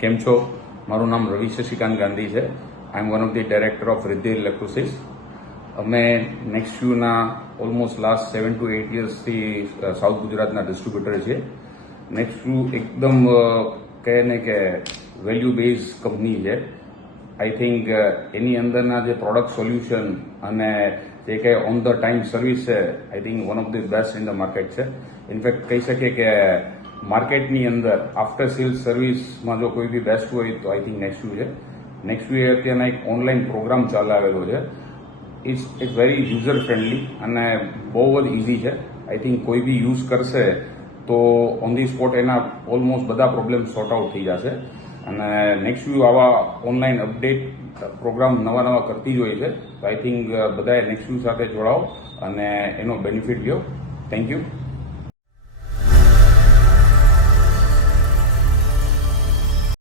કેમ છો? મારું નામ રવિ શશિકાંત ગાંધી છે. I am one of the director of Riddhi Electrosys. અમે નેક્સ્ટવ્યુના ઓલમોસ્ટ લાસ્ટ 7 to 8 yearsથી સાઉથ ગુજરાતના ડિસ્ટ્રીબ્યુટર છીએ. નેક્સ્ટવ્યુ એકદમ કહે ને કે વેલ્યુ બેઝ કંપની છે. આઈ થિંક એની અંદરના જે પ્રોડક્ટ સોલ્યુશન અને જે કંઈ ઓન ધ ટાઈમ સર્વિસ છે, I think one of the best in the market છે. ઇનફેક્ટ કહી શકીએ કે માર્કેટની અંદર આફ્ટર સેલ્સ સર્વિસમાં જો કોઈ બી બેસ્ટ હોય તો આઈ થિંક નેક્સ્ટવ્યુ છે. નેક્સ્ટવ્યુ અત્યારના એક ઓનલાઈન પ્રોગ્રામ ચાલાવેલો છે. ઇટ્સ વેરી યુઝર ફ્રેન્ડલી અને બહુ જ ઇઝી છે. આઈ થિંક કોઈ બી યુઝ કરશે તો ઓન ધી સ્પોટ એના ઓલમોસ્ટ બધા પ્રોબ્લેમ સોર્ટ આઉટ થઈ જશે. અને નેક્સ્ટવ્યુ આવા ઓનલાઈન અપડેટ પ્રોગ્રામ નવા કરતી જ હોય છે. તો આઈ થિંક બધાએ નેક્સ્ટવ્યુ સાથે જોડાઓ અને એનો બેનિફિટ લ્યો. Thank you.